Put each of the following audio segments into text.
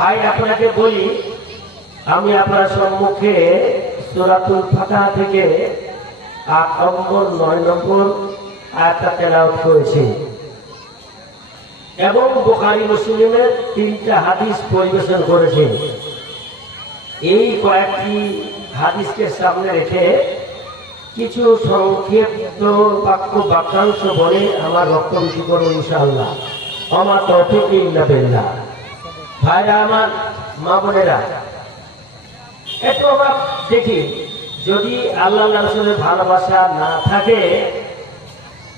ভাই আপনাকে বলি, আমি আপনার সম্মুখে সূরাতুল ফাতিহা থেকে 8 নম্বর 9 নম্বর আয়াতটা তেলাওয়াত করেছি এবং বুখারী মুসলিমের 3টা হাদিস পরিবেশন করেছি। এই কয়েকটি হাদিসকে সামনে রেখে কিছু সংক্ষিপ্ত বাক্যাংশ বলে আমার বক্তব্য শুরু করব ইনশাআল্লাহ। আমার তৌফিক ইল্লা বিল্লাহ। ভাইরা আমার, মা বোনেরা, একটু আমরা দেখি, যদি আল্লাহ রাসূলের ভালোবাসা না থাকে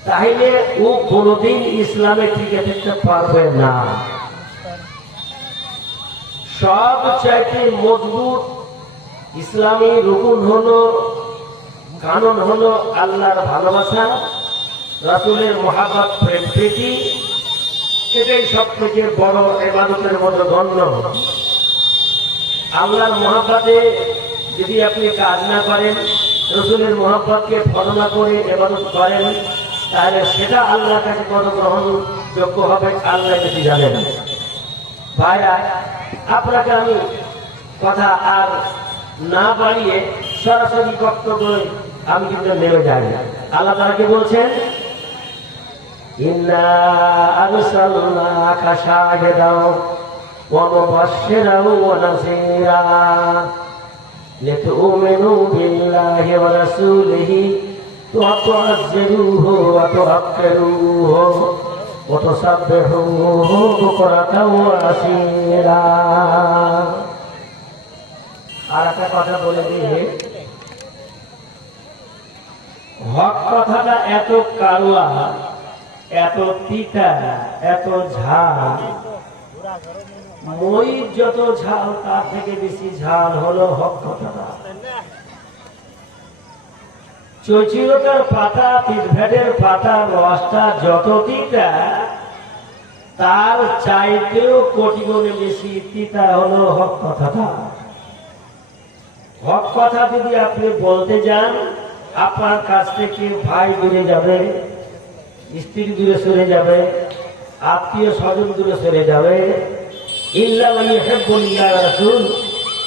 তাহলে ও কোনদিন ইসলামে টিকে থাকতে পারবে না। সবচাইতে মজবুত ইসলামী রুকুন হলো, কানুন হলো আল্লাহর ভালোবাসা, রাসূলের মহব্বত, প্রেম প্রীতি। এটাই সব থেকে বড় ইবাদতের মধ্যে গণ্য। আল্লাহর মহব্বতে যদি আপনি কাজ না করেন, রাসূলের মহব্বতকে ফলো না করে ইবাদত করেন, তাহলে সেটা আল্লাহর কাছে কত গ্রহণযোগ্য হবে আল্লাহ বেশি জানেন। ভাইরা, আপনাকে আমি কথা আর না বাড়িয়ে সরাসরি বক্তব্য আমি কিন্তু নেমে যাই। আল্লাহ তাআলা কি বলছেন? ইন্না আরসালনাকা শাহিদাও ওয়া মুবাশশিরাও ওয়া নাযীরা লিতু'মিনু বিল্লাহি ওয়া রাসূলিহি ওয়া তু'আজ্জিরুহু ওয়া তুআক্কিরুহু ওয়া তুসাব্বিহুহু বুকরাতাও ওয়া আসীরা। আর একটা কথা বলে দিয়ে, হক কথাটা এত কালুয়া, এত তিতা, এত ঝাল, মই যত ঝাল তার থেকে বেশি ঝাল হলো হক কথাটা। চৈচিরতার পাতা, তিলভেটের পাতা রসটা যত তিতা, তার চাইতেও কোটি গুণে বেশি তিতা হলো হক কথাটা। হক কথা যদি আপনি বলতে যান, আপনার কাছ থেকে ভাই দূরে যাবে, স্ত্রী দূরে সরে যাবে, আত্মীয় স্বজন দূরে সরে যাবে, ইল্লা মান ইউহিব্বুল্লাহ ওয়া রাসূল,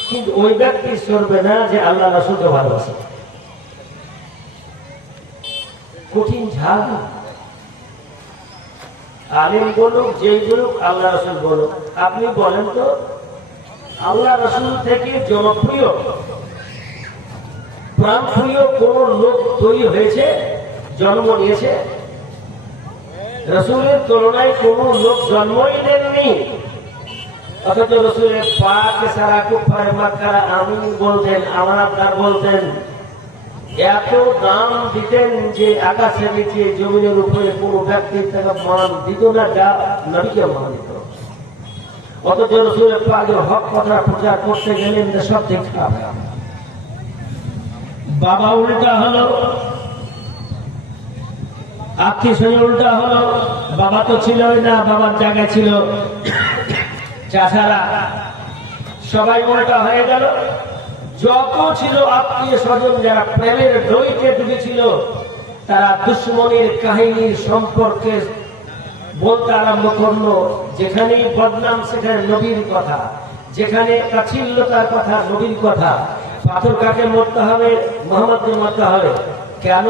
কিন্তু ওই ব্যক্তি সরবে না যে আল্লাহ রাসূলকে ভালোবাসে। কঠিন ঝাল। আলেম বলুক, যেই বলুক, আল্লাহ রাসূল বলুক, আপনি বলেন তো আল্লাহ রাসূল থেকে জনপ্রিয়, প্রাণপ্রিয় কোন লোক তৈরি হয়েছে, জন্ম নিয়েছে? রাসূলের তুলনায় কোন লোক জন্মই নেননি। অথচ রাসূলের পাক সারা কুফার মক্কার আমিন বলতেন, আমার আপনার বলতেন, এত দাম দিতেন যে আকাশের নিচে জমিনের উপরে কোনো ব্যক্তির তাকে মান দিত না, যা নবীকে মান দিত। অথচ রাসূলের পাকের হক কথা প্রচার করতে গেলেন সব দিক খারাপ। বাবা উল্টা হলো, আত্মীয় স্বজন উল্টা হলো, বাবা তো ছিলই না, বাবার জায়গায় ছিল চাচারা, সবাই উল্টা হয়ে গেল। যত ছিল আত্মীয় স্বজন যারা প্রেমের ডইতে ডুবেছিল, তারা দুশ্মনের কাহিনীর সম্পর্কে বলতে আরম্ভ করলো। যেখানেই বদনাম সেখানে নবীর কথা, যেখানে তাচ্ছিল্যতার কথা নবীর কথা। পাথর কাকে মরতে হবে, মুহাম্মদকে মরতে হবে কেন?